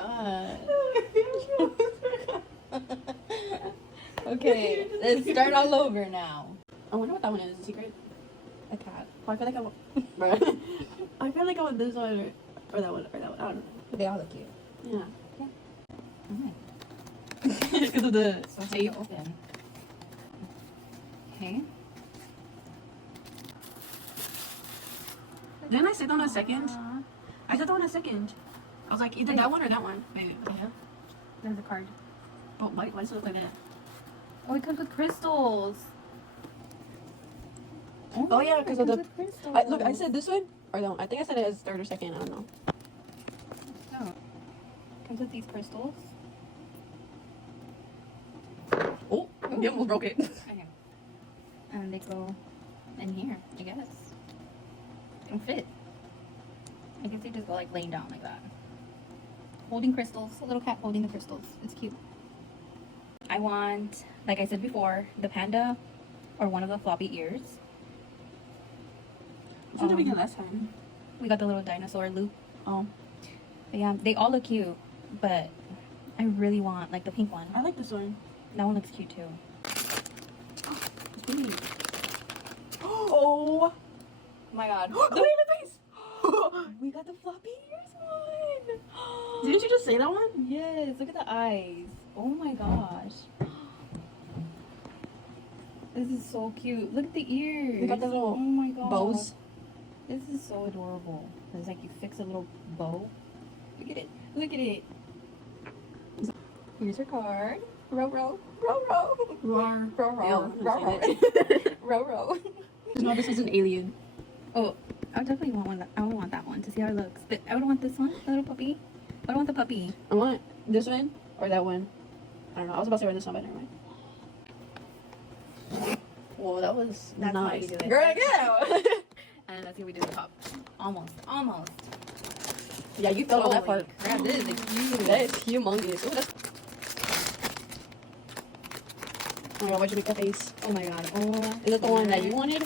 god. Okay, let's start all over now. I wonder what that one is. A secret? A cat. Oh, I feel like I want. Bruh. I feel like I want this one or that one or that one. I don't know. They all look cute. Yeah. Alright. Because of the So how you open? Okay. Didn't I sit down a second? I sat down a second. I was like either that one or that one. Maybe. Yeah. There's a card. Oh, why does it look like that? Oh, it comes with crystals. Oh yeah, because of the. crystals. Look, I said this one or that one. I think I said it as third or second. I don't know. No. Comes with these crystals. Oh, you almost broke it. Okay. And they go in here, I guess. They don't fit. I guess they just go like laying down like that. Holding crystals. A little cat holding the crystals. It's cute. I want, like I said before, the panda or one of the floppy ears. What did we get last time? We got the little dinosaur loop. Oh, But yeah, they all look cute, but I really want like the pink one. I like this one. That one looks cute too. It's pretty. Oh my god. Look at the face. We got the floppy ears one. Didn't you just say that one? Yes, look at the eyes. Oh my gosh. This is so cute. Look at the ears. They got the little oh my god. bows. This is so adorable. It's like you fix a little bow. Look at it. Look at it. Here's her card. Row, row, row, row. Roar. Row, row, Ew, row, row. Row, row. No, this is an alien. Oh, I would definitely want one. I would want that one to see how it looks. But I would want this one, the little puppy. I would want the puppy. I want this one or that one. I don't know. I was about to say this one, but never mind. Whoa, that was That's how nice. you do it. Girl, yeah. And let's see what we do the top. Almost. Almost. Yeah, you fell on that Holy part. crap, this is huge. That is humongous. Ooh, that's... Oh my god, why'd you make that face? Oh my god. Oh. Is it the one that you wanted?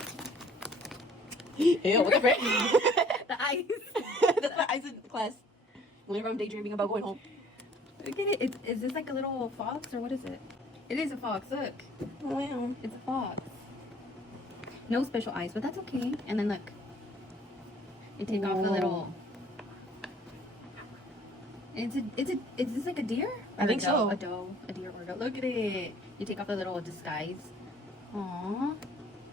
Ew, what the frick? The eyes. The eyes in class. Whenever I'm daydreaming about going home. Look at it. Is this like a little fox or what is it? It is a fox. Look. Oh, yeah. It's a fox. No special eyes, but that's okay. And then look. They take off the little. Is this like a deer? I think so. A doe. A deer or a doe. Look at it. You take off the little disguise. Aww.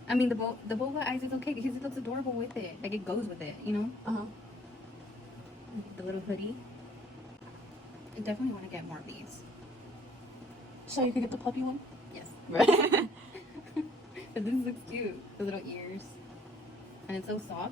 I mean, the boba eyes is okay because it looks adorable with it. Like it goes with it, you know? Uh-huh. The little hoodie. I definitely want to get more of these. So you could get the puppy one? Yes. Right. This looks cute. The little ears. And it's so soft.